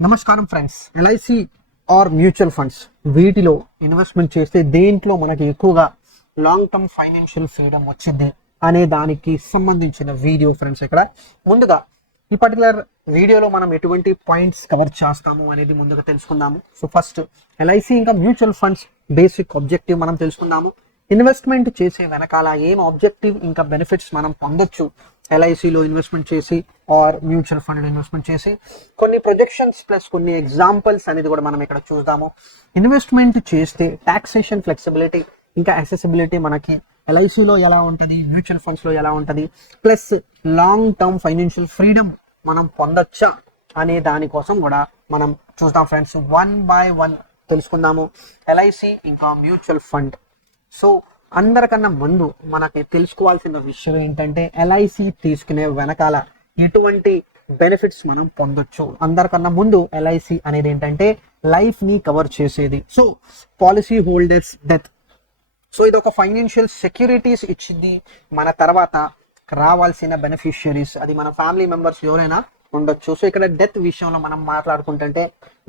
నమస్కారం friends. LIC or mutual funds వీటిలో investment చేస్తే దేంట్లో మనకి ఎక్కువగా లాంగ్ టర్మ్ ఫైనాన్షియల్ ఫ్రీడమ్ వచ్చింది అనే దానికి సంబంధించిన వీడియో ఫ్రెండ్స్. ఇక్కడ ముందుగా ఈ పర్టికులర్ వీడియోలో మనం ఎటువంటి పాయింట్స్ కవర్ చేస్తాము అనేది ముందుగా తెలుసుకుందాము. సో ఫస్ట్ ఎల్ఐసి ఇంకా మ్యూచువల్ ఫండ్స్ బేసిక్ ఆబ్జెక్టివ్ మనం తెలుసుకుందాము. ఇన్వెస్ట్మెంట్ చేసే వెనకాల ఏం ఆబ్జెక్టివ్ ఇంకా బెనిఫిట్స్ మనం పొందొచ్చు ఎల్ఐసిలో ఇన్వెస్ట్మెంట్ చేసి ఆర్ మ్యూచువల్ ఫండ్ ఇన్వెస్ట్మెంట్ చేసి, కొన్ని ప్రొజెక్షన్స్ ప్లస్ కొన్ని ఎగ్జాంపుల్స్ అనేది కూడా మనం ఇక్కడ చూద్దాము. ఇన్వెస్ట్మెంట్ చేస్తే టాక్సేషన్ ఫ్లెక్సిబిలిటీ ఇంకా యాక్సెసిబిలిటీ మనకి ఎల్ఐసిలో ఎలా ఉంటుంది, మ్యూచువల్ ఫండ్స్లో ఎలా ఉంటుంది, plus long term financial freedom మనం పొందొచ్చా అనే దానికోసం కూడా మనం చూద్దాం ఫ్రెండ్స్. 1 by 1 తెలుసుకుందాము ఎల్ఐసి ఇంకా మ్యూచువల్ ఫండ్. సో అందరికన్నా ముందు మనకి తెలుసుకోవాల్సిన విషయం ఏంటంటే ఎల్ఐసి తీసుకునే వెనకాల ఎటువంటి బెనిఫిట్స్ మనం పొందొచ్చు. అందరికన్నా ముందు ఎల్ఐసి అనేది ఏంటంటే లైఫ్ ని కవర్ చేసేది. So policy holders death, so ఇది ఒక ఫైనాన్షియల్ సెక్యూరిటీస్ ఇచ్చింది. మన తర్వాత రావాల్సిన బెనిఫిషియరీస్ అది మన ఫ్యామిలీ మెంబర్స్ ఎవరైనా ఉండొచ్చు. సో ఇక్కడ డెత్ విషయంలో మనం మాట్లాడుకుంటుంటే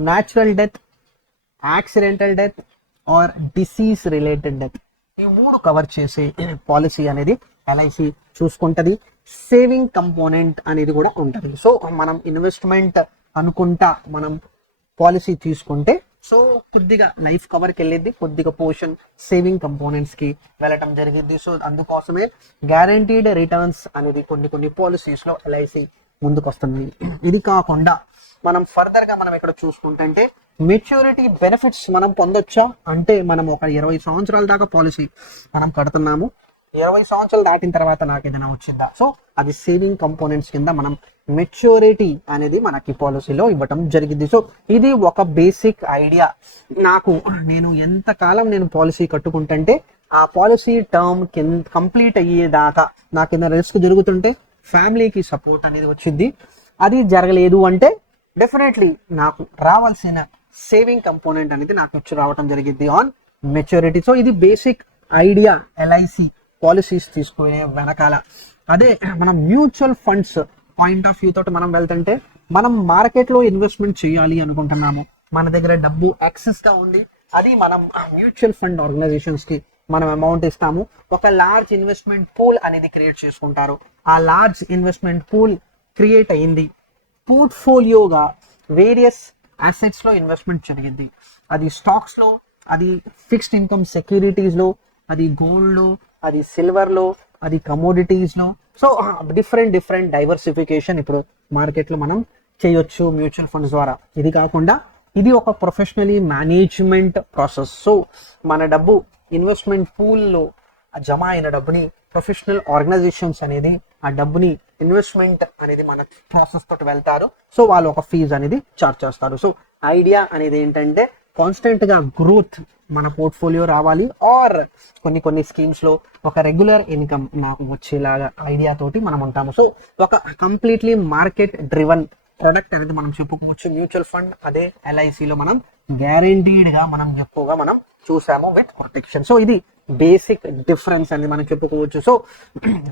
natural death, accidental death or disease related death, ఈ మూడు కవర్ చేసే పాలసీ అనేది ఎల్ఐసి చూసుకుంటది. సేవింగ్ కంపోనెంట్ అనేది కూడా ఉంటుంది. సో మనం ఇన్వెస్ట్మెంట్ అనుకుంటా మనం పాలసీ తీసుకుంటే సో కొద్దిగా లైఫ్ కవర్కి వెళ్ళింది, కొద్దిగా పోర్షన్ సేవింగ్ కంపోనెంట్స్ కి వెళ్ళటం జరిగింది. సో అందుకోసమే గ్యారంటీడ్ రిటర్న్స్ అనేది కొన్ని పాలసీస్ లో ఎల్ఐసి ముందుకు వస్తుంది. ఇది కాకుండా మనం ఫర్దర్ గా మనం ఇక్కడ చూసుకుంటే మెచ్యూరిటీ బెనిఫిట్స్ మనం పొందొచ్చా అంటే మనం ఒక 20 సంవత్సరాల దాకా పాలసీ మనం కడుతున్నాము. 20 సంవత్సరాలు దాటిన తర్వాత నాకు ఏదైనా వచ్చిందా, సో అది సేవింగ్ కంపోనెంట్స్ కింద మనం మెచ్యూరిటీ అనేది మనకి పాలసీలో ఇవ్వటం జరిగింది. సో ఇది ఒక బేసిక్ ఐడియా. నేను ఎంతకాలం నేను పాలసీ కట్టుకుంటుంటే ఆ పాలసీ టర్మ్ కంప్లీట్ అయ్యేదాకా నాకు ఏదైనా రిస్క్ జరుగుతుంటే ఫ్యామిలీకి సపోర్ట్ అనేది వచ్చింది. అది జరగలేదు అంటే డెఫినెట్లీ నాకు రావాల్సిన సేవింగ్ కంపోనెంట్ అనేది నాకు వచ్చి రావడం జరిగింది ఆన్ మెచ్యూరిటీ. సో ఇది బేసిక్ ఐడియా ఎల్ఐసి పాలసీస్ తీసుకునే వెనకాల. అదే మనం mutual funds point of view తోటి మనం వెళ్తుంటే మనం మార్కెట్లో ఇన్వెస్ట్మెంట్ చేయాలి అనుకుంటున్నాము, మన దగ్గర డబ్బు యాక్సెస్ గా ఉంది, అది మనం మ్యూచువల్ ఫండ్ ఆర్గనైజేషన్స్ కి మనం అమౌంట్ ఇస్తాము. ఒక లార్జ్ ఇన్వెస్ట్మెంట్ పూల్ అనేది క్రియేట్ చేసుకుంటారు. ఆ లార్జ్ ఇన్వెస్ట్మెంట్ పూల్ క్రియేట్ అయింది, పోర్ట్ఫోలియోగా వేరియస్ అసెట్స్ లో ఇన్వెస్ట్మెంట్ జరిగింది. అది స్టాక్స్ లో, అది ఫిక్స్డ్ ఇన్కమ్ సెక్యూరిటీస్ లో, అది గోల్డ్ లో, అది సిల్వర్ లో, అది కమోడిటీస్ లో. సో డిఫరెంట్ డైవర్సిఫికేషన్ ఇప్పుడు మార్కెట్ లో మనం చేయొచ్చు మ్యూచువల్ ఫండ్స్ ద్వారా. ఇది కాకుండా ఇది ఒక ప్రొఫెషనలీ మేనేజ్మెంట్ ప్రాసెస్. సో మన డబ్బు ఇన్వెస్ట్మెంట్ పూల్లో జమ అయిన డబ్బుని ప్రొఫెషనల్ ఆర్గనైజేషన్స్ అనేది ఆ డబ్బుని ఇన్వెస్ట్మెంట్ అనేది మన ప్రాసెస్ తోటి వెళ్తారు. సో వాళ్ళు ఒక ఫీజు అనేది చార్జ్ చేస్తారు. సో ఐడియా అనేది ఏంటంటే కాన్స్టెంట్ గా గ్రోత్ మన పోర్ట్ఫోలియో రావాలి, ఆర్ కొన్ని స్కీమ్స్ లో ఒక రెగ్యులర్ ఇన్కమ్ నాకు వచ్చేలాగా ఐడియా తోటి మనం ఉంటాము. సో ఒక కంప్లీట్లీ మార్కెట్ డ్రివన్ ప్రొడక్ట్ అనేది మనం చెప్పుకోవచ్చు మ్యూచువల్ ఫండ్. అదే ఎల్ఐసిలో మనం గ్యారంటీడ్ గా మనం ఎక్కువగా మనం చూసాము విత్ ప్రొటెక్షన్. సో ఇది బేసిక్ డిఫరెన్స్ అని మనం చెప్పుకోవచ్చు. సో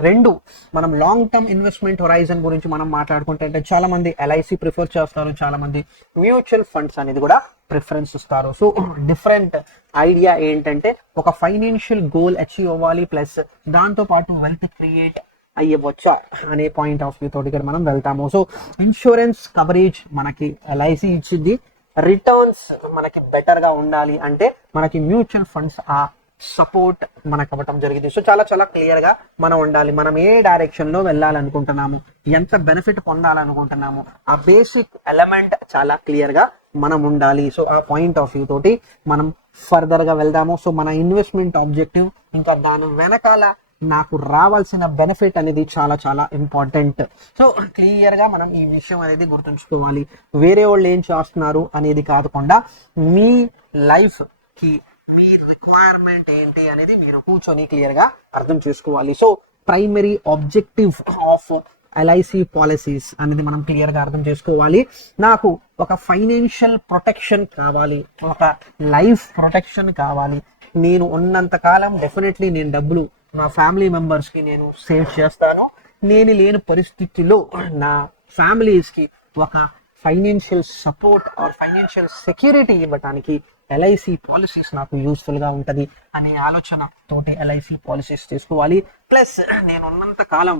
రెండు మనం లాంగ్ టర్మ్ ఇన్వెస్ట్మెంట్ హొరైజన్ గురించి మనం మాట్లాడుకుంటే అంటే చాలా మంది ఎల్ఐసి ప్రిఫర్ చేస్తారు, చాలా మంది మ్యూచువల్ ఫండ్స్ అనేది కూడా ప్రిఫరెన్స్ ఇస్తారు. సో డిఫరెంట్ ఐడియా ఏంటంటే ఒక ఫైనాన్షియల్ గోల్ అచీవ్ అవ్వాలి, ప్లస్ దాంతో పాటు వెల్త్ క్రియేట్ అయ్యవచ్చా అనే పాయింట్ ఆఫ్ వ్యూ తోటి ఇక్కడ మనం వెళ్తాము. సో ఇన్సూరెన్స్ కవరేజ్ మనకి ఎల్ఐసి ఇచ్చింది, రిటర్న్స్ మనకి బెటర్ గా ఉండాలి అంటే మనకి మ్యూచువల్ ఫండ్స్ ఆ సపోర్ట్ మనకు అవ్వటం జరిగింది. సో చాలా క్లియర్ గా మనం ఉండాలి, మనం ఏ డైరెక్షన్ లో వెళ్ళాలనుకుంటున్నాము, ఎంత బెనిఫిట్ పొందాలనుకుంటున్నాము, ఆ బేసిక్ ఎలిమెంట్ చాలా క్లియర్ గా మనం ఉండాలి. సో ఆ పాయింట్ ఆఫ్ వ్యూ తోటి మనం ఫర్దర్ గా వెళ్దాము. సో మన ఇన్వెస్ట్మెంట్ ఆబ్జెక్టివ్ ఇంకా దాని వెనకాల నాకు రావాల్సిన బెనిఫిట్ అనేది చాలా ఇంపార్టెంట్. సో క్లియర్ గా మనం ఈ విషయం అనేది గుర్తుంచుకోవాలి. వేరే వాళ్ళు ఏం చేస్తున్నారు అనేది కాకుండా మీ లైఫ్ కి మీ రిక్వైర్మెంట్ ఏంటి అనేది మీరు కూర్చొని క్లియర్ గా అర్థం చేసుకోవాలి. So primary objective of LIC policies అనేది మనం క్లియర్ గా అర్థం చేసుకోవాలి. నాకు ఒక ఫైనాన్షియల్ ప్రొటెక్షన్ కావాలి, ఒక లైఫ్ ప్రొటెక్షన్ కావాలి. నేను ఉన్నంత కాలం డెఫినెట్లీ నేను డబ్బులు నా ఫ్యామిలీ మెంబర్స్ కి నేను సేవ్ చేస్తాను. నేను లేని పరిస్థితిలో నా ఫ్యామిలీస్ కి ఒక financial support or financial security ఇవ్వడానికి ఎల్ఐసి పాలసీస్ నాకు యూస్ఫుల్గా ఉంటుంది అనే ఆలోచన తోటి ఎల్ఐసి పాలసీస్ తీసుకోవాలి. ప్లస్ నేను ఉన్నంత కాలం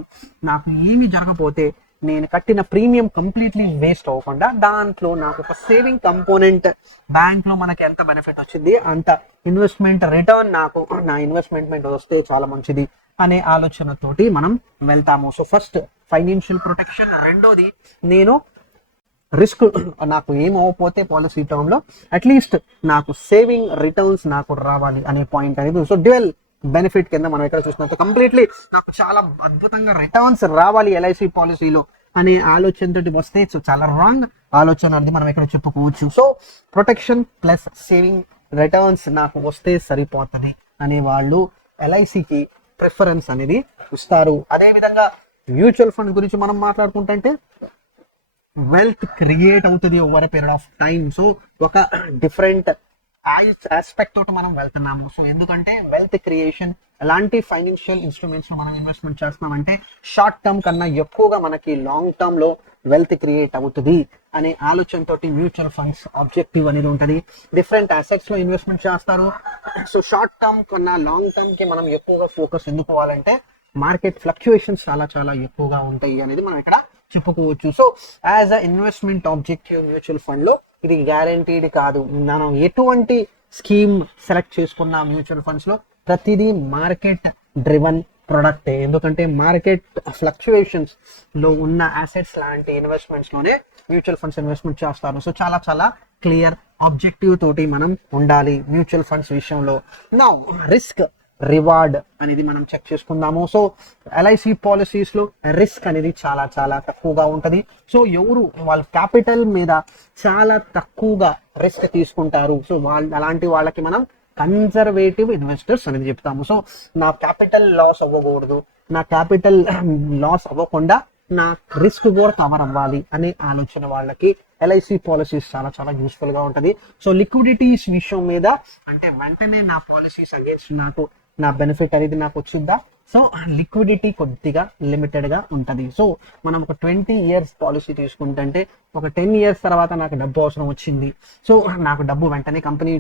నాకు ఏమి జరగకపోతే నేను కట్టిన ప్రీమియం కంప్లీట్లీ వేస్ట్ అవ్వకుండా దాంట్లో నాకు ఒక సేవింగ్ కంపోనెంట్ బ్యాంక్లో మనకి ఎంత బెనిఫిట్ వచ్చింది అంత ఇన్వెస్ట్మెంట్ రిటర్న్ నాకు నా ఇన్వెస్ట్మెంట్ వస్తే చాలా మంచిది అనే ఆలోచనతోటి మనం వెళ్తాము. సో ఫస్ట్ ఫైనాన్షియల్ ప్రొటెక్షన్, రెండోది నేను రిస్క్ నాకు ఏం అవ్వకపోతే పాలసీ టర్మ్లో అట్లీస్ట్ నాకు సేవింగ్ రిటర్న్స్ నాకు రావాలి అనే పాయింట్ అనేది. సో డ్యూయల్ బెనిఫిట్ కింద మనం ఇక్కడ చూసినంత కంప్లీట్లీ నాకు చాలా అద్భుతంగా రిటర్న్స్ రావాలి ఎల్ఐసి పాలసీలో అనే ఆలోచనతోటి వస్తే సో చాలా రాంగ్ ఆలోచన అనేది మనం ఇక్కడ చెప్పుకోవచ్చు. So protection plus saving returns నాకు వస్తే సరిపోతుంది అనే వాళ్ళు ఎల్ఐసికి ప్రిఫరెన్స్ అనేది ఇస్తారు. అదేవిధంగా మ్యూచువల్ ఫండ్ గురించి మనం మాట్లాడుకుంటుంటే వెల్త్ క్రియేట్ అవుతుంది over a period of time. So ఒక డిఫరెంట్ ఆస్పెక్ట్ తోటి మనం వెళ్తున్నాము. సో ఎందుకంటే వెల్త్ క్రియేషన్ ఎలాంటి ఫైనాన్షియల్ ఇన్స్ట్రుమెంట్స్ లో మనం ఇన్వెస్ట్మెంట్ చేస్తున్నామంటే షార్ట్ టర్మ్ కన్నా ఎక్కువగా మనకి లాంగ్ టర్మ్ లో వెల్త్ క్రియేట్ అవుతుంది అనే ఆలోచనతో మ్యూచువల్ ఫండ్స్ ఆబ్జెక్టివ్ అనేది ఉంటుంది. డిఫరెంట్ అసెట్స్ లో ఇన్వెస్ట్మెంట్ చేస్తారు. సో షార్ట్ టర్మ్ కన్నా లాంగ్ టర్మ్ కి మనం ఎక్కువగా ఫోకస్ ఎందుకోవాలంటే మార్కెట్ ఫ్లక్చుయేషన్స్ చాలా చాలా ఎక్కువగా ఉంటాయి అనేది మనం ఇక్కడ చెప్పుకోవచ్చు. So as a investment objective mutual fund లో ఇది గ్యారంటీడ్ కాదు. మనం ఎటువంటి స్కీమ్ సెలెక్ట్ చేసుకున్న మ్యూచువల్ ఫండ్స్ లో ప్రతిదీ మార్కెట్ డ్రివన్ ప్రొడక్ట్. ఎందుకంటే మార్కెట్ ఫ్లక్చుయేషన్స్ లో ఉన్న అసెట్స్ లాంటి ఇన్వెస్ట్మెంట్స్ లోనే మ్యూచువల్ ఫండ్స్ ఇన్వెస్ట్మెంట్ చేస్తారు. సో చాలా చాలా క్లియర్ ఆబ్జెక్టివ్ తోటి మనం ఉండాలి మ్యూచువల్ ఫండ్స్ విషయంలో. నౌ రిస్క్ రివార్డ్ అనేది మనం చెక్ చేసుకుందాము. సో ఎల్ఐసి పాలసీస్ లో రిస్క్ అనేది చాలా చాలా తక్కువగా ఉంటది. సో ఎవరు వాళ్ళ క్యాపిటల్ మీద చాలా తక్కువగా రిస్క్ తీసుకుంటారు. సో అలాంటి వాళ్ళకి మనం కన్జర్వేటివ్ ఇన్వెస్టర్స్ అనేది చెప్తాము. సో నా క్యాపిటల్ లాస్ అవ్వకూడదు, నా క్యాపిటల్ లాస్ అవ్వకుండా నా రిస్క్ కూడా కవర్ అవ్వాలి అనే ఆలోచన వాళ్ళకి ఎల్ఐసి పాలసీస్ చాలా చాలా యూస్ఫుల్ గా ఉంటది. సో లిక్విడిటీస్ విషయం మీద అంటే వెంటనే నా పాలసీస్ అగేన్స్ట్ నాకు నా బెనిఫిట్ అనేది నాకు వచ్చిందా. సో లిక్విడిటీ కొద్దిగా లిమిటెడ్ గా ఉంటది. సో మనం ఒక 20 years పాలసీ తీసుకుంటే ఒక 10 years తర్వాత నాకు డబ్బు అవసరం వచ్చింది. సో నాకు డబ్బు వెంటనే కంపెనీ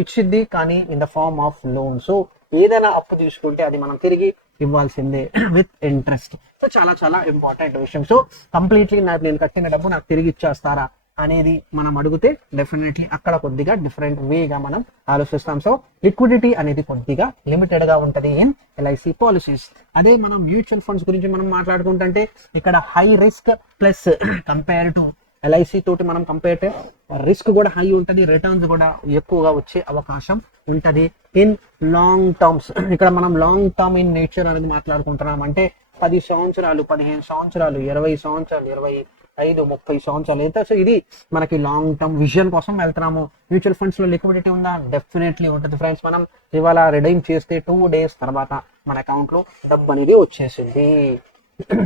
ఇచ్చిద్ది కానీ in the form of loan. So ఏదైనా అప్పు తీసుకుంటే అది మనం తిరిగి ఇవ్వాల్సిందే విత్ ఇంట్రెస్ట్. సో చాలా చాలా ఇంపార్టెంట్ విషయం. సో కంప్లీట్లీ నేను కట్టిన డబ్బు నాకు తిరిగి ఇచ్చేస్తారా అనేది మనం అడిగితే డెఫినెట్లీ అక్కడ కొద్దిగా డిఫరెంట్ వేగా మనం ఆలోచిస్తాం. సో లిక్విడిటీ అనేది కొద్దిగా లిమిటెడ్ గా ఉంటది ఇన్ ఎల్ఐసి పాలసీస్. అదే మనం మ్యూచువల్ ఫండ్స్ గురించి మనం మాట్లాడుకుంటుంటే ఇక్కడ high risk plus compare to LIC తోటి మనం కంపేర్ రిస్క్ కూడా హై ఉంటుంది, రిటర్న్స్ కూడా ఎక్కువగా వచ్చే అవకాశం ఉంటది ఇన్ లాంగ్ టర్మ్స్. ఇక్కడ మనం లాంగ్ టర్మ్ ఇన్ నేచర్ అనేది మాట్లాడుకుంటున్నాం అంటే 10 సంవత్సరాలు, 15 సంవత్సరాలు, 20 సంవత్సరాలు, 25, 30 సంవత్సరాలు అయితే. సో ఇది మనకి లాంగ్ టర్మ్ విజన్ కోసం వెళ్తున్నాము. మ్యూచువల్ ఫండ్స్ లో లిక్విడిటీ ఉందా? డెఫినెట్లీ ఉంటుంది ఫ్రెండ్స్. మనం ఇవాళ రిడీమ్ చేస్తే 2 days తర్వాత మన అకౌంట్ లో డబ్బు అనేది వచ్చేసింది.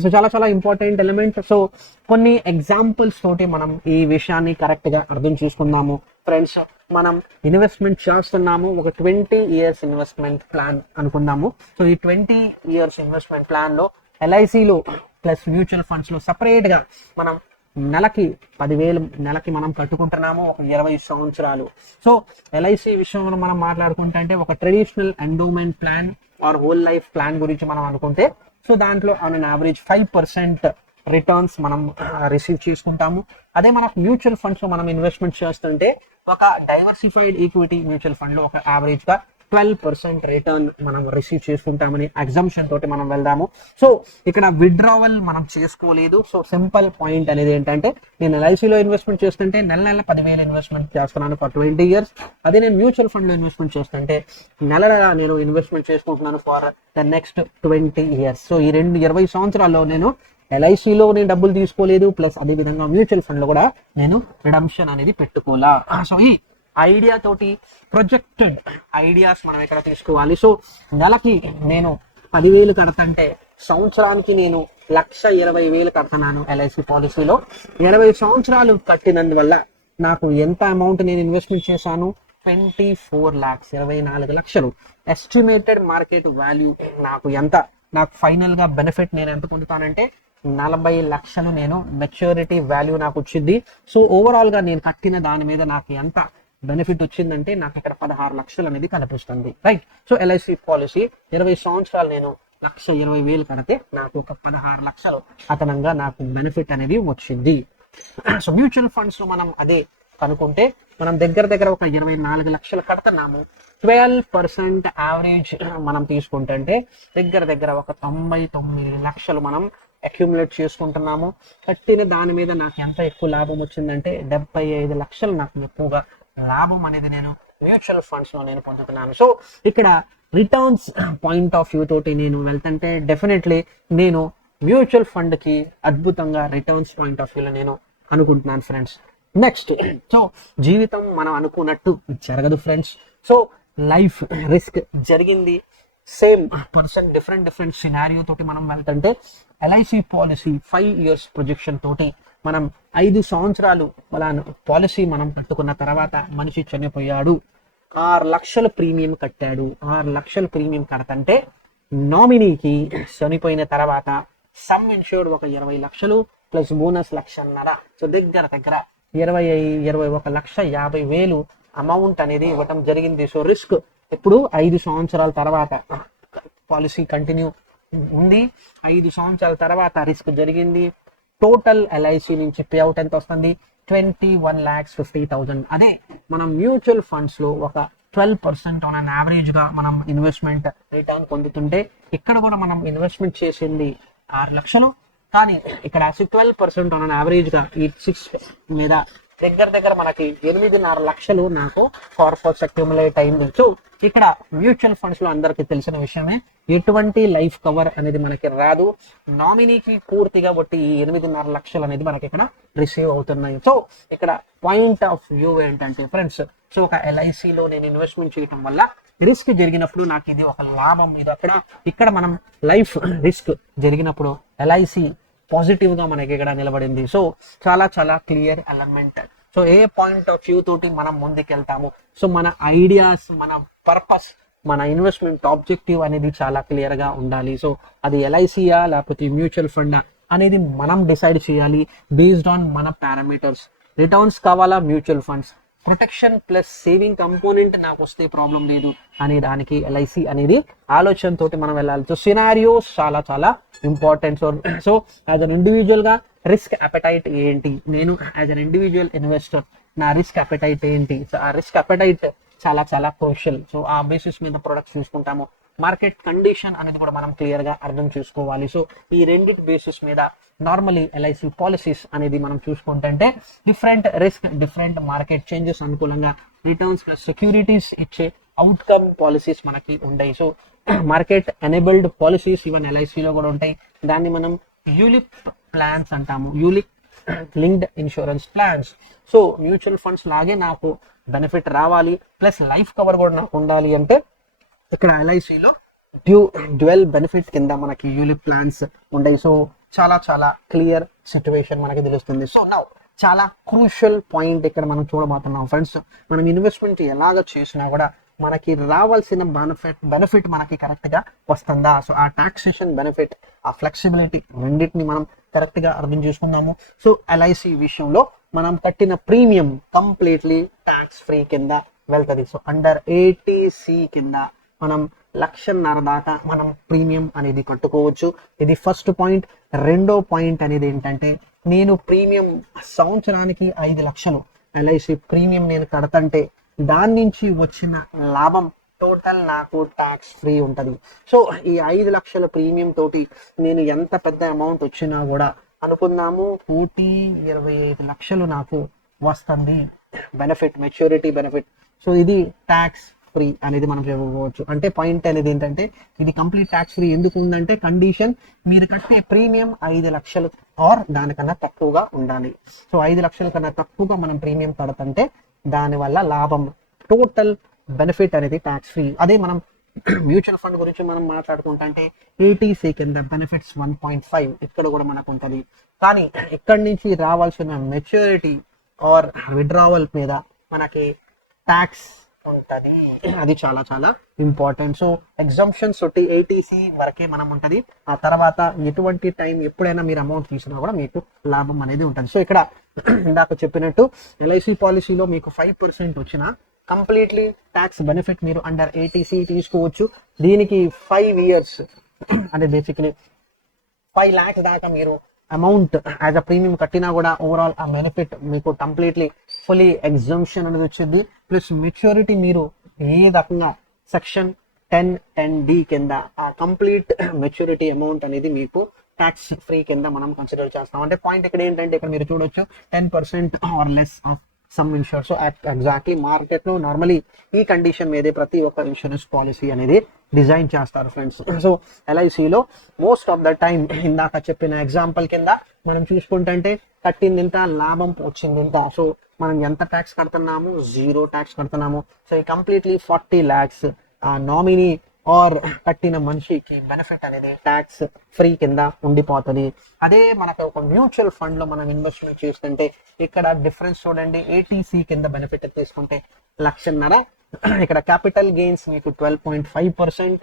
సో చాలా చాలా ఇంపార్టెంట్ ఎలిమెంట్. సో కొన్ని ఎగ్జాంపుల్స్ తోటి మనం ఈ విషయాన్ని కరెక్ట్ గా అర్థం చేసుకుందాము ఫ్రెండ్స్. మనం ఇన్వెస్ట్మెంట్ చేస్తున్నాము, ఒక 20 years ఇన్వెస్ట్మెంట్ ప్లాన్ అనుకుందాము. సో ఈ 20 years ఇన్వెస్ట్మెంట్ ప్లాన్ లో ఎల్ఐసిలో ప్లస్ మ్యూచువల్ ఫండ్స్ లో సపరేట్ గా మనం నెలకి 10,000 నెలకి మనం కట్టుకుంటున్నాము ఒక 20 సంవత్సరాలు. సో ఎల్ఐసి విషయంలో మనం మాట్లాడుకుంటే ఒక traditional endowment plan or whole life plan గురించి మనం అనుకుంటే సో దాంట్లో ఆన్ అన్ యావరేజ్ 5% రిటర్న్స్ మనం రిసీవ్ చేసుకుంటాము. అదే మనకు మ్యూచువల్ ఫండ్స్ లో మనం ఇన్వెస్ట్మెంట్ చేస్తుంటే ఒక డైవర్సిఫైడ్ ఈక్విటీ మ్యూచువల్ ఫండ్ లో ఒక యావరేజ్ గా 12% రిటర్న్ మనం రిసీవ్ చేసుకుంటామని ఎగ్జంప్షన్ తోటి మనం వెళ్దాము. సో ఇక్కడ విత్డ్రావల్ మనం చేసుకోలేదు. సో సింపుల్ పాయింట్ అనేది ఏంటంటే నేను ఎల్ఐసిలో ఇన్వెస్ట్మెంట్ చేస్తుంటే నెల 10,000 ఇన్వెస్ట్మెంట్ చేస్తున్నాను ఫర్ 20 years. అదే నేను మ్యూచువల్ ఫండ్ లో ఇన్వెస్ట్మెంట్ చేస్తుంటే నెల నేను ఇన్వెస్ట్మెంట్ చేసుకుంటున్నాను for the next 20 years. So ఈ 20 సంవత్సరాల్లో నేను ఎల్ఐసిలో నేను డబ్బులు తీసుకోలేదు, ప్లస్ అదే విధంగా మ్యూచువల్ ఫండ్ లో కూడా నేను రిడమ్షన్ అనేది పెట్టుకోలా. సో ఈ ఐడియా తోటి ప్రొజెక్టెడ్ ఐడియాస్ మనం ఇక్కడ తీసుకోవాలి. సో నెలకి నేను 10,000 కడతంటే సంవత్సరానికి నేను 1,20,000 కడుతున్నాను ఎల్ఐసి పాలసీలో. 20 సంవత్సరాలు కట్టినందువల్ల నాకు ఎంత అమౌంట్ నేను ఇన్వెస్ట్మెంట్ చేశాను? 24 lakhs, 24 లక్షలు. ఎస్టిమేటెడ్ మార్కెట్ వాల్యూ నాకు ఎంత, నాకు ఫైనల్ గా బెనిఫిట్ నేను ఎంత పొందుతానంటే 40 లక్షలు నేను మెచ్యూరిటీ వాల్యూ నాకు వచ్చింది. సో ఓవరాల్ గా నేను కట్టిన దాని మీద నాకు ఎంత బెనిఫిట్ వచ్చిందంటే నాకు ఇక్కడ 16 లక్షలు అనేది కనిపిస్తుంది, రైట్. సో ఎల్ఐసి పాలసీ 20 సంవత్సరాలు నేను 1,20,000 కడితే నాకు ఒక 16 లక్షలు అదనంగా నాకు బెనిఫిట్ అనేది వచ్చింది. సో మ్యూచువల్ ఫండ్స్ లో మనం అదే కనుక్కుంటే మనం దగ్గర దగ్గర ఒక 24 లక్షలు కడుతున్నాము. 12% యావరేజ్ మనం తీసుకుంటే దగ్గర దగ్గర ఒక 99 లక్షలు మనం అక్యుములేట్ చేసుకుంటున్నాము. కట్టిన దాని మీద నాకు ఎంత ఎక్కువ లాభం వచ్చిందంటే 75 లక్షలు నాకు ఎక్కువగా లాభం అనేది నేను మ్యూచువల్ ఫండ్స్ లో నేను పొందుతున్నాను. సో ఇక్కడ రిటర్న్స్ పాయింట్ ఆఫ్ వ్యూ తోటి నేను వెళ్తుంటే డెఫినెట్లీ నేను మ్యూచువల్ ఫండ్ కి అద్భుతంగా రిటర్న్స్ పాయింట్ ఆఫ్ వ్యూలో నేను అనుకుంటున్నాను ఫ్రెండ్స్. నెక్స్ట్, సో జీవితం మనం అనుకున్నట్టు జరగదు ఫ్రెండ్స్. సో లైఫ్ రిస్క్ జరిగింది. సేమ్ పర్సన్ డిఫరెంట్ సినారియో తోటి మనం వెళ్తుంటే ఎల్ఐసి పాలసీ 5 years ప్రొజెక్షన్ తోటి మనం 5 సంవత్సరాలు పాలసీ మనం కట్టుకున్న తర్వాత మనిషి చనిపోయాడు, 6 లక్షల ప్రీమియం కట్టాడు. 6 లక్షల ప్రీమియం కడతంటే నామినీకి చనిపోయిన తర్వాత సమ్ ఇన్షూర్డ్ ఒక 20 లక్షలు ప్లస్ బోనస్ 1,50,000. సో దగ్గర దగ్గర 21,50,000 అమౌంట్ అనేది ఇవ్వటం జరిగింది. సో రిస్క్ ఇప్పుడు 5 సంవత్సరాల తర్వాత పాలసీ కంటిన్యూ ఉంది, 5 సంవత్సరాల తర్వాత రిస్క్ జరిగింది. టోటల్ ఎల్ఐసి నుంచి పే అవుట్ ఎంత వస్తుంది? 21,50,000. అదే మనం మ్యూచువల్ ఫండ్స్ లో ఒక 12% ఆన్ అన్ యావరేజ్ గా మనం ఇన్వెస్ట్మెంట్ రిటర్న్ పొందుతుంటే ఇక్కడ కూడా మనం ఇన్వెస్ట్మెంట్ చేసింది 6 లక్షలు, కానీ ఇక్కడ 12% ఆన్ అన్ యావరేజ్ గా ఈ 6 మీద దగ్గర దగ్గర మనకి 8.5 లక్షలు నాకు కార్పొరేట్స్ అక్యుములేట్ అయింది. సో ఇక్కడ మ్యూచువల్ ఫండ్స్ లో అందరికి తెలిసిన విషయమే, ఎటువంటి లైఫ్ కవర్ అనేది మనకి రాదు. నామినీకి పూర్తిగా బట్టి ఈ 8.5 లక్షలు అనేది మనకి ఇక్కడ రిసీవ్ అవుతున్నాయి. సో ఇక్కడ పాయింట్ ఆఫ్ వ్యూ ఏంటంటే ఫ్రెండ్స్, సో ఒక ఎల్ఐసిలో నేను ఇన్వెస్ట్మెంట్ చేయడం వల్ల రిస్క్ జరిగినప్పుడు నాకు ఇది ఒక లాభం. ఇది అక్కడ ఇక్కడ మనం లైఫ్ రిస్క్ జరిగినప్పుడు ఎల్ఐసి పాజిటివ్ గా మనకి ఇక్కడ నిలబడింది. సో చాలా చాలా clear element. So A point of view తోటి మనం ముందుకెళ్తాము, సో మన ఐడియాస్, మన పర్పస్, మన ఇన్వెస్ట్మెంట్ ఆబ్జెక్టివ్ అనేది చాలా క్లియర్ గా ఉండాలి. సో అది ఎల్ఐసియా లేకపోతే మ్యూచువల్ ఫండ్ అనేది మనం డిసైడ్ చేయాలి బేస్డ్ ఆన్ మన పారామీటర్స్. రిటర్న్స్ కావాలా mutual funds, protection plus saving component నాకు వస్తే ప్రాబ్లం లేదు అనే దానికి ఎల్ఐసి అనేది ఆలోచన తోటి మనం వెళ్ళాలి. సో సినారియోస్ చాలా చాలా important. So as an individual గా రిస్క్ అపెటైట్ ఏంటి, నేను యాజ్ అన్ ఇండివిజువల్ ఇన్వెస్టర్ నా రిస్క్ అపెటైట్ ఏంటి, సో ఆ రిస్క్ అపెటైట్ చాలా చాలా క్రూషియల్. సో ఆ బేసిస్ మీద ప్రొడక్ట్స్ చూసుకుంటాము. మార్కెట్ కండిషన్ అనేది కూడా మనం క్లియర్ గా అర్థం చేసుకోవాలి. సో ఈ రెండింటి బేసిస్ మీద నార్మలీ ఎల్ఐసి పాలసీస్ అనేది మనం చూసుకుంటే different risk, different market changes అనుకూలంగా రిటర్న్స్ ప్లస్ సెక్యూరిటీస్ ఇచ్చే అవుట్కమ్ పాలసీస్ మనకి ఉంటాయి. So market enabled policies even ఎల్ఐసిలో కూడా ఉంటాయి. దాన్ని మనం యూలిప్ ప్లాన్స్ అంటాము, ULIP linked insurance plans. So mutual funds లాగే నాకు బెనిఫిట్ రావాలి ప్లస్ లైఫ్ కవర్ కూడా నాకు ఉండాలి అంటే ఇక్కడ ఎల్ఐసిలో డ్యూయల్ బెనిఫిట్ కింద మనకి యూలిప్ ప్లాన్స్ ఉంటాయి. సో చాలా చాలా క్లియర్ సిచ్యువేషన్ మనకి తెలుస్తుంది. సో నౌ చాలా క్రూషియల్ పాయింట్ ఇక్కడ మనం చూడబోతున్నాం ఫ్రెండ్స్. మనం ఇన్వెస్ట్మెంట్ ఎలాగ చేసినా కూడా మనకి రావాల్సిన బెనిఫిట్ మనకి కరెక్ట్ గా వస్తుందా? సో ఆ టాక్సేషన్ బెనిఫిట్, ఆ ఫ్లెక్సిబిలిటీ రెండింటిని మనం కరెక్ట్ గా అర్థం చేసుకుందాము. సో ఎల్ఐసి విషయంలో మనం కట్టిన ప్రీమియం కంప్లీట్లీ ట్యాక్స్ ఫ్రీ కింద వెళ్తుంది. సో అండర్ 80C కింద మనం 1,50,000 దాకా మనం ప్రీమియం అనేది కట్టుకోవచ్చు. ఇది ఫస్ట్ పాయింట్. రెండో పాయింట్ అనేది ఏంటంటే నేను ప్రీమియం సంవత్సరానికి 5 లక్షలు ఎల్ఐసి ప్రీమియం నేను కడతంటే దాని నుంచి వచ్చిన లాభం టోటల్ నాకు ట్యాక్స్ ఫ్రీ ఉంటుంది. సో ఈ 5 లక్షల ప్రీమియం తోటి నేను ఎంత పెద్ద అమౌంట్ వచ్చినా కూడా అనుకుందాము 1,25 లక్షలు నాకు వస్తుంది బెనిఫిట్, మెచ్యూరిటీ బెనిఫిట్. సో ఇది ట్యాక్స్ ఫ్రీ అనేది మనం చెప్పుకోవచ్చు. అంటే పాయింట్ అనేది ఏంటంటే ఇది కంప్లీట్ ట్యాక్స్ ఫ్రీ ఎందుకు ఉందంటే కండిషన్ మీరు కట్టే ప్రీమియం 5 లక్షలు ఆర్ దానికన్నా తక్కువగా ఉండాలి. సో 5 లక్షల కన్నా తక్కువగా మనం ప్రీమియం కడతంటే దానివల్ల లాభం, టోటల్ బెనిఫిట్ అనేది ట్యాక్స్ ఫ్రీ. అదే మనం మ్యూచువల్ ఫండ్ గురించి మనం మాట్లాడుకుంటే 80C కింద బెనిఫిట్స్ 1.5 ఇక్కడ కూడా మనకు ఉంటుంది. కానీ ఇక్కడి నుంచి రావాల్సిన మెచ్యూరిటీ ఆర్ విడ్రావల్ మీద మనకి ట్యాక్స్ ఉంటది. అది చాలా చాలా ఇంపార్టెంట్. సో ఎగ్జామ్షన్స్ తోటి ఏటీసీ వరకే మనం ఉంటది. ఆ తర్వాత ఎటువంటి టైం ఎప్పుడైనా మీరు అమౌంట్ తీసినా కూడా మీకు లాభం అనేది ఉంటుంది. సో ఇక్కడ ఇందాక చెప్పినట్టు ఎల్ఐసి పాలసీలో మీకు 5% వచ్చిన కంప్లీట్లీ ట్యాక్స్ బెనిఫిట్ మీరు అండర్ ఏటీసీ తీసుకోవచ్చు. దీనికి 5 years అంటే బేసిక్లీ 5 lakhs దాకా మీరు అమౌంట్ యాజ్ అ ప్రీమియం కట్టినా కూడా ఓవరాల్ ఆ బెనిఫిట్ మీకు కంప్లీట్లీ ఫుల్లీ ఎగ్జామ్షన్ అనేది వచ్చింది. ప్లస్ మెచ్యూరిటీ మీరు ఏ రకంగా సెక్షన్ 10(10)(d) కింద ఆ కంప్లీట్ మెచ్యూరిటీ అమౌంట్ అనేది మీకు ట్యాక్స్ ఫ్రీ కింద మనం కన్సిడర్ చేస్తాం. అంటే పాయింట్ ఇక్కడ ఏంటంటే ఇక్కడ మీరు చూడొచ్చు 10% or less of sum insured. So exactly market లో నార్మలీ ఈ కండిషన్ మీదే ప్రతి ఒక్క ఇన్సూరెన్స్ పాలసీ అనేది డిజైన్ చేస్తారు ఫ్రెండ్స్. సో ఎల్ఐసిలో మోస్ట్ ఆఫ్ ద టైం ఇందాక చెప్పిన ఎగ్జాంపుల్ కింద మనం చూసుకుంటే కట్టింది ఇంత, లాభం వచ్చింది ఇంత. సో మనం ఎంత ట్యాక్స్ కడుతున్నాము? 0 ట్యాక్స్ కడుతున్నాము. సో ఈ కంప్లీట్లీ 40 lakhs నామినీ ఆర్ కట్టిన మనిషికి బెనిఫిట్ అనేది ట్యాక్స్ ఫ్రీ కింద ఉండిపోతుంది. అదే మనకు ఒక మ్యూచువల్ ఫండ్ లో మనం ఇన్వెస్ట్మెంట్ చేస్తుంటే ఇక్కడ డిఫరెన్స్ చూడండి. ఏటీసీ కింద బెనిఫిట్ తీసుకుంటే 1,50,000, ఇక్కడ క్యాపిటల్ గెయిన్స్ మీకు 12.5%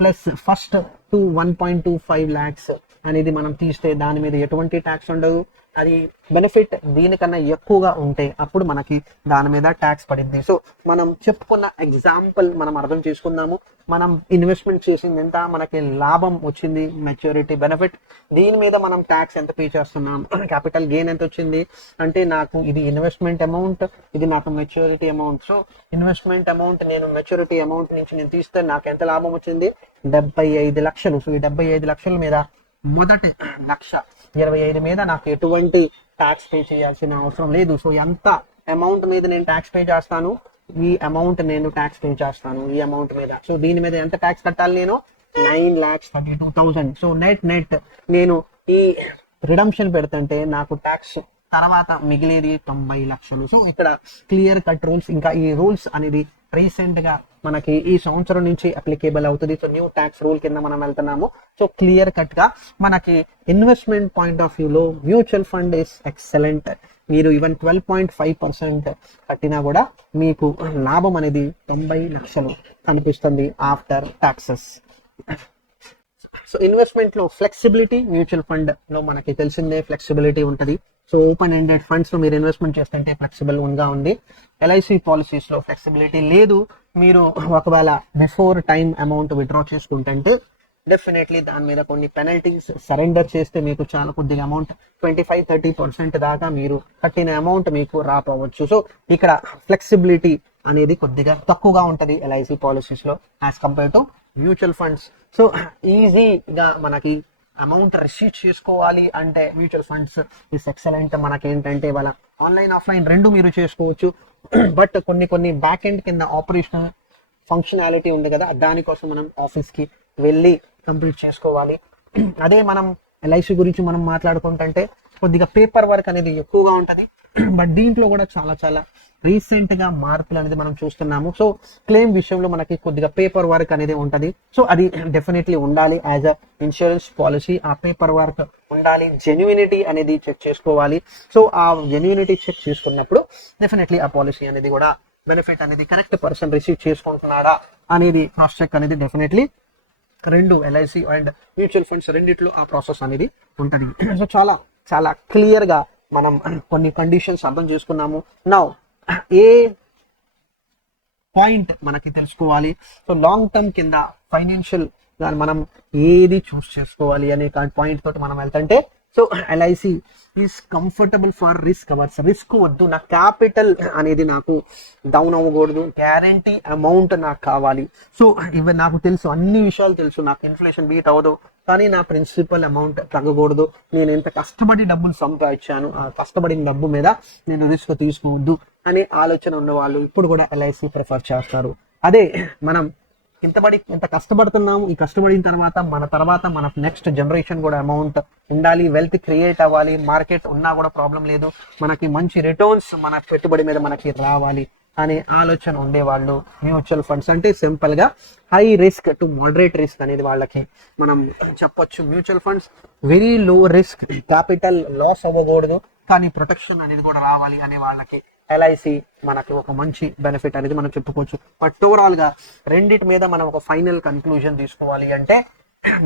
ప్లస్ ఫస్ట్ టు 1.25 lakhs అనేది మనం తీస్తే దాని మీద ఎటువంటి ట్యాక్స్ ఉండదు. అది బెనిఫిట్ దీనికన్నా ఎక్కువగా ఉంటే అప్పుడు మనకి దాని మీద ట్యాక్స్ పడింది. సో మనం చెప్పుకున్న ఎగ్జాంపుల్ మనం అర్థం చేసుకుందాము. మనం ఇన్వెస్ట్మెంట్ చేసింది ఎంత, మనకి లాభం వచ్చింది, మెచ్యూరిటీ బెనిఫిట్, దీని మీద మనం ట్యాక్స్ ఎంత పే చేస్తున్నాం, క్యాపిటల్ గెయిన్ ఎంత వచ్చింది అంటే నాకు ఇది ఇన్వెస్ట్మెంట్ అమౌంట్, ఇది నాకు maturity amount. So investment amount నేను మెచ్యూరిటీ అమౌంట్ నుంచి నేను తీస్తే నాకు ఎంత లాభం వచ్చింది? 75 లక్షలు. సో ఈ 75 లక్షల మీద మొదటి 1,25,000 మీద నాకు ఎటువంటి ట్యాక్స్ పే చేయాల్సిన అవసరం లేదు. సో ఎంత అమౌంట్ మీద నేను ట్యాక్స్ పే చేస్తాను, ఈ అమౌంట్ నేను ట్యాక్స్ పే చేస్తాను ఈ అమౌంట్ మీద. సో దీని మీద ఎంత ట్యాక్స్ కట్టాలి? నేను 9,32,000. సో నెట్ నేను ఈ రిడమ్షన్ పెడుతుంటే నాకు ట్యాక్స్ తర్వాత మిగిలేది 90 లక్షలు. సో ఇక్కడ క్లియర్ కట్ రూల్స్. ఇంకా ఈ రూల్స్ అనేది రీసెంట్ గా మనకి ఈ సంవత్సరం నుంచి అప్లికేబుల్ అవుతుంది. సో న్యూ ట్యాక్స్ రూల్ కింద మనం వెళ్తున్నాము. సో క్లియర్ కట్ గా మనకి ఇన్వెస్ట్మెంట్ పాయింట్ ఆఫ్ వ్యూలో మ్యూచువల్ ఫండ్ ఇస్ ఎక్సలెంట్. మీరు ఈవెన్ 12.5% కట్టినా కూడా మీకు లాభం అనేది 90 లక్షలు కనిపిస్తుంది ఆఫ్టర్ ట్యాక్సెస్. సో ఇన్వెస్ట్మెంట్ లో ఫ్లెక్సిబిలిటీ, మ్యూచువల్ ఫండ్ లో మనకి తెలిసిందే ఫ్లెక్సిబిలిటీ ఉంటుంది. సో ఓపెన్ ఎండెడ్ ఫండ్స్ లో మీరు ఇన్వెస్ట్మెంట్ చేస్తుంటే ఫ్లెక్సిబుల్ గా ఉంది. ఎల్ఐసి పాలసీస్ లో ఫ్లెక్సిబిలిటీ లేదు. మీరు ఒకవేళ బిఫోర్ టైం అమౌంట్ విత్డ్రా చేసుకుంటే డెఫినెట్లీ దాని మీద కొన్ని పెనల్టీస్, సరెండర్ చేస్తే మీకు చాలా కొద్దిగా అమౌంట్ 25-30% దాకా మీరు కట్టిన అమౌంట్ మీకు రాపోవచ్చు. సో ఇక్కడ ఫ్లెక్సిబిలిటీ అనేది కొద్దిగా తక్కువగా ఉంటుంది ఎల్ఐసి పాలసీస్ లో as compare to mutual funds. So ఈజీగా మనకి అమౌంట్ రిసీవ్ చేసుకోవాలి అంటే మ్యూచువల్ ఫండ్స్ ఇస్ ఎక్సలెంట్. మనకి ఏంటంటే వాళ్ళ ఆన్లైన్ ఆఫ్లైన్ రెండు మీరు చేసుకోవచ్చు. బట్ కొన్ని బ్యాక్ ఎండ్ కింద ఆపరేషనల్ ఫంక్షనాలిటీ ఉంది కదా, దానికోసం మనం ఆఫీస్ కి వెళ్ళి కంప్లీట్ చేసుకోవాలి. అదే మనం ఎల్ఐసి గురించి మనం మాట్లాడుకుంటుంటే కొద్దిగా పేపర్ వర్క్ అనేది ఎక్కువగా ఉంటుంది. బట్ దీంట్లో కూడా చాలా రీసెంట్ గా మార్పులు అనేది మనం చూస్తున్నాము. సో క్లెయిమ్ విషయంలో మనకి కొద్దిగా పేపర్ వర్క్ అనేది ఉంటుంది. సో అది డెఫినెట్లీ ఉండాలి యాజ్ అ ఇన్సూరెన్స్ పాలసీ. ఆ పేపర్ వర్క్ ఉండాలి, జెన్యూనిటీ అనేది చెక్ చేసుకోవాలి. సో ఆ జెన్యూనిటీ చెక్ చేసుకున్నప్పుడు డెఫినెట్లీ ఆ పాలసీ అనేది కూడా బెనిఫిట్ అనేది కరెక్ట్ పర్సన్ రిసీవ్ చేసుకుంటున్నాడా అనేది క్రాస్ చెక్ అనేది డెఫినెట్లీ రెండు ఎల్ఐసి అండ్ మ్యూచువల్ ఫండ్స్ రెండిట్లో ఆ ప్రాసెస్ అనేది ఉంటుంది. సో చాలా క్లియర్ గా మనం కొన్ని కండిషన్స్ అర్థం చేసుకున్నాము. నౌ ఏ పాయింట్ మనకి తెలుసుకోవాలి? సో లాంగ్ టర్మ్ కింద ఫైనాన్షియల్ మనం ఏది చూస్ చేసుకోవాలి అనే పాయింట్ తోటి మనం వెళ్తుంటే, so LIC is comfortable for risk hours. Risk వద్దు, నా క్యాపిటల్ అనేది నాకు డౌన్ అవ్వకూడదు, గ్యారంటీ అమౌంట్ నాకు కావాలి. సో ఇవి నాకు తెలుసు, అన్ని విషయాలు తెలుసు, నాకు ఇన్ఫ్లేషన్ బీట్ అవ్వదు, కానీ నా ప్రిన్సిపల్ అమౌంట్ తగ్గకూడదు. నేను ఎంత కష్టపడి డబ్బులు సంపాదించాను, ఆ కష్టపడిన డబ్బు మీద నేను రిస్క్ తీసుకోవద్దు అనే ఆలోచన ఉన్న వాళ్ళు ఇప్పుడు కూడా ఎల్ఐసి ప్రిఫర్ చేస్తారు. అదే మనం ఇంత కష్టపడుతున్నాము, ఈ కష్టపడిన తర్వాత మన నెక్స్ట్ జనరేషన్ కూడా అమౌంట్ ఉండాలి, వెల్త్ క్రియేట్ అవ్వాలి, మార్కెట్ ఉన్నా కూడా ప్రాబ్లం లేదు, మనకి మంచి రిటర్న్స్ మన పెట్టుబడి మీద మనకి రావాలి అనే ఆలోచన ఉండేవాళ్ళు మ్యూచువల్ ఫండ్స్ అంటే సింపుల్ గా high risk to moderate risk అనేది వాళ్ళకి మనం చెప్పొచ్చు. Mutual funds very low risk, capital loss అవ్వకూడదు, కానీ ప్రొటెక్షన్ అనేది కూడా రావాలి అనే వాళ్ళకి ఎల్ఐసి మనకి ఒక మంచి బెనిఫిట్ అనేది మనం చెప్పుకోవచ్చు. బట్ ఓవరాల్ గా రెండిటి మీద మనం ఒక ఫైనల్ కన్క్లూజన్ తీసుకోవాలి అంటే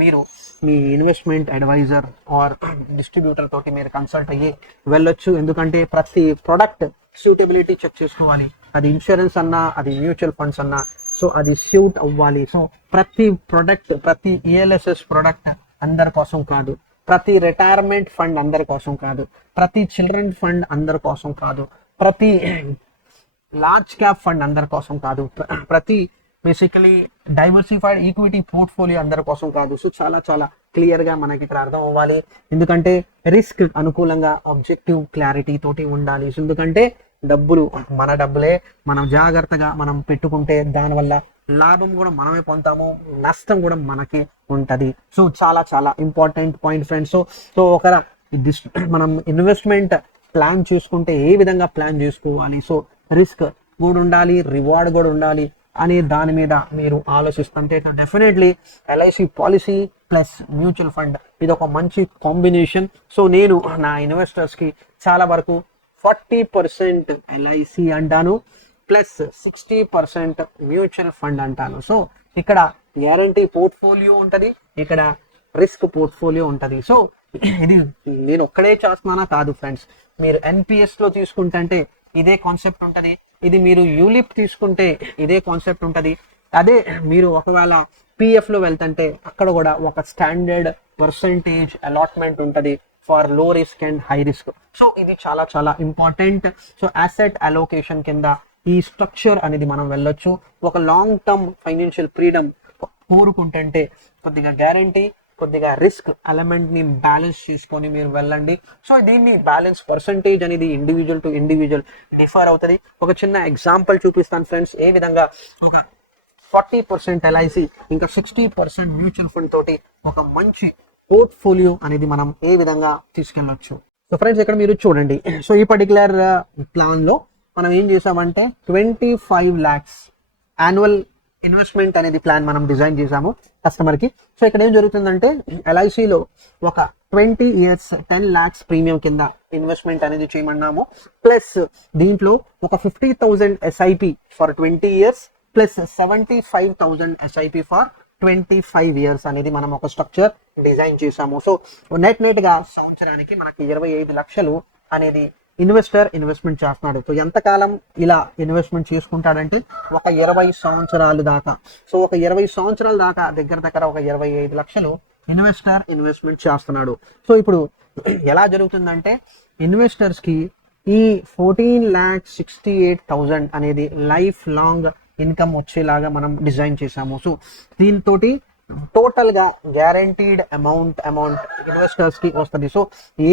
మీరు మీ ఇన్వెస్ట్మెంట్ అడ్వైజర్ ఆర్ డిస్ట్రిబ్యూటర్ తోటి మీరు కన్సల్ట్ అయ్యి వెళ్ళొచ్చు. ఎందుకంటే ప్రతి ప్రొడక్ట్ సూటబిలిటీ చెక్ చేసుకోవాలి. అది ఇన్సూరెన్స్ అన్నా, అది మ్యూచువల్ ఫండ్స్ అన్నా, సో అది సూట్ అవ్వాలి. సో ప్రతి ప్రొడక్ట్, ప్రతి ఈఎల్ఎస్ఎస్ ప్రొడక్ట్ అందరి కోసం కాదు, ప్రతి రిటైర్మెంట్ ఫండ్ అందరి కోసం కాదు, ప్రతి చిల్డ్రన్ ఫండ్ అందరి కోసం కాదు, ప్రతి లార్జ్ క్యాప్ ఫండ్ అందరి కోసం కాదు, ప్రతి బేసికలీ డైవర్సిఫైడ్ ఈక్విటీ పోర్ట్ఫోలియో అందరి కోసం కాదు. సో చాలా చాలా క్లియర్ గా మనకి ఇక్కడ అర్థం అవ్వాలి. ఎందుకంటే రిస్క్ అనుకూలంగా ఆబ్జెక్టివ్ క్లారిటీ తోటి ఉండాలి. ఎందుకంటే డబ్బులు మన డబ్బులే, మనం జాగ్రత్తగా మనం పెట్టుకుంటే దానివల్ల లాభం కూడా మనమే పొందుతాము, నష్టం కూడా మనకి ఉంటది. సో చాలా చాలా ఇంపార్టెంట్ పాయింట్ ఫ్రెండ్స్. సో ఒక మనం ఇన్వెస్ట్మెంట్ ప్లాన్ చేసుకుంటే ఏ విధంగా ప్లాన్ చేసుకోవాలి, సో రిస్క్ కూడా ఉండాలి, రివార్డ్ కూడా ఉండాలి అనే దాని మీద మీరు ఆలోచిస్తుంటే definitely LIC policy plus mutual fund ఇది ఒక మంచి కాంబినేషన్. సో నేను నా ఇన్వెస్టర్స్ కి చాలా వరకు 40% ఎల్ఐసి అంటాను, ప్లస్ 60% మ్యూచువల్ ఫండ్ అంటాను. సో ఇక్కడ గ్యారంటీ పోర్ట్ఫోలియో ఉంటుంది, ఇక్కడ రిస్క్ పోర్ట్ఫోలియో ఉంటుంది. సో ఇది నేను ఒక్కడే చేస్తున్నానా కాదు ఫ్రెండ్స్. మీరు ఎన్పిఎస్ లో తీసుకుంటే ఇదే కాన్సెప్ట్ ఉంటుంది, ఇది మీరు యూలిప్ తీసుకుంటే ఇదే కాన్సెప్ట్ ఉంటుంది. అదే మీరు ఒకవేళ పిఎఫ్ లో వెళ్తుంటే అక్కడ కూడా ఒక స్టాండర్డ్ పర్సంటేజ్ అలాట్మెంట్ ఉంటుంది ఫర్ లో risk and high risk. So ఇది చాలా చాలా ఇంపార్టెంట్. సో అసెట్ అలోకేషన్ కింద ఈ స్ట్రక్చర్ అనేది మనం వెళ్ళొచ్చు. ఒక లాంగ్ టర్మ్ ఫైనాన్షియల్ ఫ్రీడమ్ కోరుకుంటుంటే కొద్దిగా గ్యారంటీ, కొద్దిగా రిస్క్ ఎలిమెంట్ ని బ్యాలెన్స్ చేసుకొని మీరు వెళ్ళండి. సో దీన్ని బ్యాలెన్స్ పర్సంటేజ్ అనేది ఇండివిజువల్ టు ఇండివిజువల్ డిఫర్ అవుతుంది. ఒక చిన్న ఎగ్జాంపుల్ చూపిస్తాను ఫ్రెండ్స్. ఏ విధంగా ఒక 40% ఎల్ఐసి ఇంకా 60% మ్యూచువల్ ఫండ్ తోటి ఒక మంచి పోర్ట్ఫోలియో అనేది మనం ఏ విధంగా తీసుకెళ్ళొచ్చు. సో ఫ్రెండ్స్ ఇక్కడ మీరు చూడండి. సో ఈ పర్టికులర్ ప్లాన్ లో మనం ఏం చేసామంటే 25 lakhs యాన్యువల్ ఇన్వెస్ట్మెంట్ అనేది ప్లాన్ మనం డిజైన్ చేసాము కస్టమర్ కి. సో ఇక్కడ ఏం జరుగుతుందంటే ఎల్ఐసిలో ఒక 20 years 10 lakhs ప్రీమియం కింద ఇన్వెస్ట్మెంట్ అనేది చేయమన్నాము. ప్లస్ దీంట్లో ఒక 50,000 SIP for 20 years plus 75,000 SIP for 25 years అనేది మనం ఒక స్ట్రక్చర్ డిజైన్ చేసాము. సో నెట్ గా సంవత్సరానికి మనకి 25 లక్షలు అనేది ఇన్వెస్టర్ ఇన్వెస్ట్మెంట్ చేస్తున్నాడు. సో ఎంతకాలం ఇలా ఇన్వెస్ట్మెంట్ చేసుకుంటాడంటే ఒక 20 సంవత్సరాలు దాకా. సో ఒక 20 సంవత్సరాల దాకా దగ్గర ఒక 25 లక్షలు ఇన్వెస్టర్ ఇన్వెస్ట్మెంట్ చేస్తున్నాడు. సో ఇప్పుడు ఎలా జరుగుతుందంటే ఇన్వెస్టర్స్ కి ఈ 14,68,000 అనేది లైఫ్ లాంగ్ ఇన్కమ్ వచ్చేలాగా మనం డిజైన్ చేసాము. సో దీంతో టోటల్ గా గ్యారంటీడ్ అమౌంట్ ఇన్వెస్టర్స్ కి వస్తుంది. సో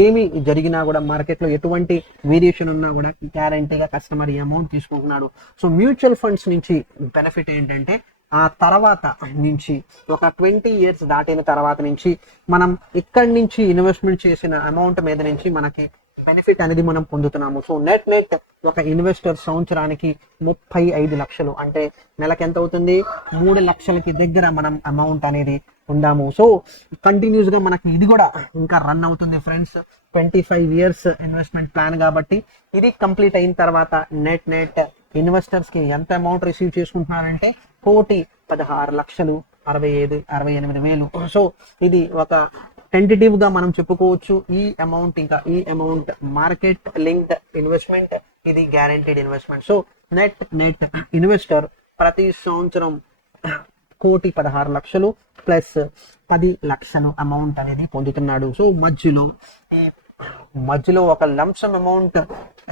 ఏమి జరిగినా కూడా మార్కెట్ లో ఎటువంటి వేరియేషన్ ఉన్నా కూడా గ్యారంటీగా కస్టమర్ ఈ అమౌంట్ తీసుకుంటున్నాడు. సో మ్యూచువల్ ఫండ్స్ నుంచి బెనిఫిట్ ఏంటంటే ఆ తర్వాత నుంచి ఒక 20 years దాటిన తర్వాత నుంచి మనం ఇక్కడి నుంచి ఇన్వెస్ట్మెంట్ చేసిన అమౌంట్ మీద నుంచి మనకి బెనిఫిట్ అనేది మనం పొందుతున్నాము. సో నెట్ ఒక ఇన్వెస్టర్ సంవత్సరానికి 35 లక్షలు అంటే నెలకి ఎంత అవుతుంది, 3 లక్షలకి దగ్గర మనం అమౌంట్ అనేది ఉందాము. సో కంటిన్యూస్ గా మనకి ఇది కూడా ఇంకా రన్ అవుతుంది ఫ్రెండ్స్. 25 years ఇన్వెస్ట్మెంట్ ప్లాన్ కాబట్టి ఇది కంప్లీట్ అయిన తర్వాత నెట్ ఇన్వెస్టర్స్ కి ఎంత అమౌంట్ రిసీవ్ చేసుకుంటున్నారంటే 1,16,68,000. సో ఇది ఒక టెంటేటివ్ గా మనం చెప్పుకోవచ్చు. ఈ అమౌంట్ మార్కెట్ లింక్డ్ ఇన్వెస్ట్మెంట్, ఇది guaranteed investment. So net investor ప్రతి సంవత్సరం 1,16,00,000 ప్లస్ 10 లక్షలు అమౌంట్ అనేది పొందుతున్నాడు. సో మధ్యలో ఒక లంసమ్ అమౌంట్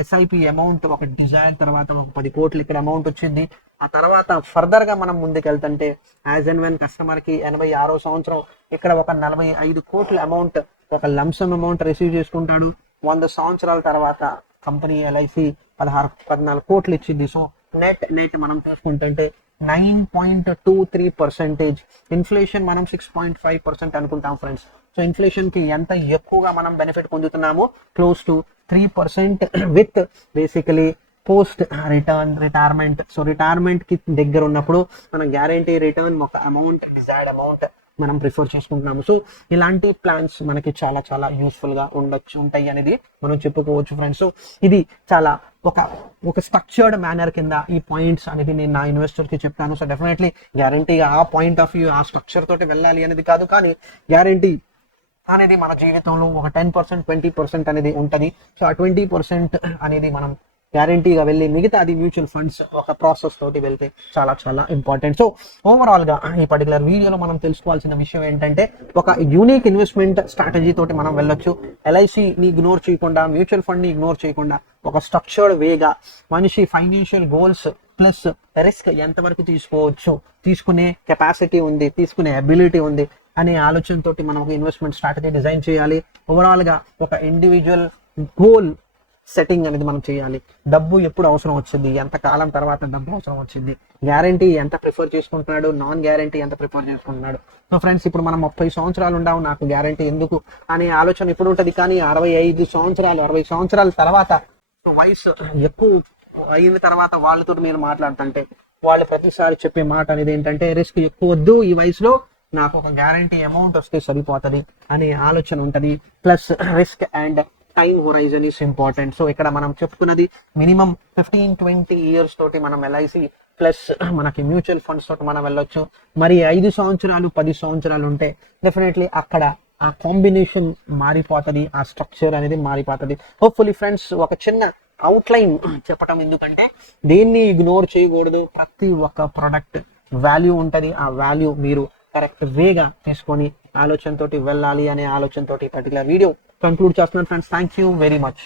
ఎస్ఐపి అమౌంట్ ఒక డిజైన్ తర్వాత ఒక 10 కోట్లు ఇక్కడ అమౌంట్ వచ్చింది. ఆ తర్వాత ఫర్దర్ గా మనం ముందుకెళ్తుంటే యాజ్ అండ్ వెన్ కస్టమర్ కి 86వ సంవత్సరం ఇక్కడ ఒక 45 కోట్ల అమౌంట్ ఒక లంసమ్ అమౌంట్ రిసీవ్ చేసుకుంటాడు. 100 సంవత్సరాల తర్వాత కంపెనీ ఎల్ఐసి 14 కోట్లు ఇచ్చింది. సో నెట్ మనం చూసుకుంటుంటే 9.23%. ఇన్ఫ్లేషన్ మనం 6.5% అనుకుంటాం ఫ్రెండ్స్. సో ఇన్ఫ్లేషన్ కి ఎంత ఎక్కువగా మనం బెనిఫిట్ పొందుతున్నామో close to 3% with basically post retirement. So retirement కి దగ్గర ఉన్నప్పుడు మన గ్యారంటీ రిటర్న్ ఒక అమౌంట్ డిజైర్డ్ అమౌంట్ మనం ప్రిఫర్ చేసుకుంటున్నాము. సో ఇలాంటి ప్లాన్స్ మనకి చాలా చాలా యూస్ఫుల్గా ఉంటాయి అనేది మనం చెప్పుకోవచ్చు ఫ్రెండ్స్. సో ఇది చాలా ఒక స్ట్రక్చర్డ్ మేనర్ కింద ఈ పాయింట్స్ అనేది నేను నా ఇన్వెస్టర్కి చెప్తాను. సో డెఫినెట్లీ గ్యారంటీగా ఆ పాయింట్ ఆఫ్ వ్యూ ఆ స్ట్రక్చర్ తోటి వెళ్ళాలి అనేది కాదు, కానీ గ్యారంటీ అనేది మన జీవితంలో ఒక 10% 20% అనేది ఉంటుంది. సో ఆ 20% అనేది మనం గ్యారంటీగా వెళ్ళి మిగతాది మ్యూచువల్ ఫండ్స్ ఒక ప్రాసెస్ తోటి వెళ్తే చాలా చాలా ఇంపార్టెంట్. సో ఓవరాల్గా ఈ పర్టికులర్ వీడియోలో మనం తెలుసుకోవాల్సిన విషయం ఏంటంటే ఒక యూనిక్ ఇన్వెస్ట్మెంట్ స్ట్రాటజీ తోటి మనం వెళ్ళొచ్చు. ఎల్ఐసిని ఇగ్నోర్ చేయకుండా, మ్యూచువల్ ఫండ్ని ఇగ్నోర్ చేయకుండా ఒక స్ట్రక్చర్డ్ వేగా మనిషి ఫైనాన్షియల్ గోల్స్ ప్లస్ రిస్క్ ఎంతవరకు తీసుకోవచ్చు, తీసుకునే కెపాసిటీ ఉంది, తీసుకునే అబిలిటీ ఉంది అనే ఆలోచనతోటి మనం ఒక ఇన్వెస్ట్మెంట్ స్ట్రాటజీ డిజైన్ చేయాలి. ఓవరాల్గా ఒక ఇండివిజువల్ గోల్ సెట్టింగ్ అనేది మనం చేయాలి. డబ్బు ఎప్పుడు అవసరం వచ్చింది, ఎంత కాలం తర్వాత డబ్బు అవసరం వచ్చింది, గ్యారంటీ ఎంత ప్రిఫర్ చేసుకుంటున్నాడు, నాన్ గ్యారంటీ ఎంత ప్రిఫర్ చేసుకుంటున్నాడు. సో ఫ్రెండ్స్, ఇప్పుడు మనం 30 సంవత్సరాలు ఉండాము, నాకు గ్యారంటీ ఎందుకు అనే ఆలోచన ఇప్పుడు ఉంటుంది. కానీ 65 సంవత్సరాలు 60 సంవత్సరాల తర్వాత వయసు ఎక్కువ అయిన తర్వాత వాళ్ళతో మీరు మాట్లాడుతుంటే వాళ్ళు ప్రతిసారి చెప్పే మాట అనేది ఏంటంటే రిస్క్ ఎక్కువ వద్దు, ఈ వయసులో నాకు ఒక గ్యారంటీ అమౌంట్ వస్తే సరిపోతుంది అనే ఆలోచన ఉంటుంది. Plus risk and time horizon is important. So ఇక్కడ మనం చెప్పుకున్నది మినిమం 15-20 ఇయర్స్ తోటి మనం ఎల్ఐసి ప్లస్ మనకి మ్యూచువల్ ఫండ్స్ తోటి మనం వెళ్ళొచ్చు. మరి 5 సంవత్సరాలు 10 సంవత్సరాలు ఉంటే డెఫినెట్లీ అక్కడ ఆ కాంబినేషన్ మారిపోతుంది, ఆ స్ట్రక్చర్ అనేది మారిపోతుంది. హోప్ఫుల్లీ ఫ్రెండ్స్, ఒక చిన్న అవుట్లైన్ చెప్పటం ఎందుకంటే దేన్ని ఇగ్నోర్ చేయకూడదు. ప్రతి ఒక్క ప్రొడక్ట్ వాల్యూ ఉంటుంది, ఆ వాల్యూ మీరు కరెక్ట్ వేగా తీసుకొని ఆలోచనతోటి వెళ్ళాలి అనే ఆలోచనతోటి పర్టికులర్ వీడియో కంక్లూడ్ చేస్తున్నాను friends. Thank you very much.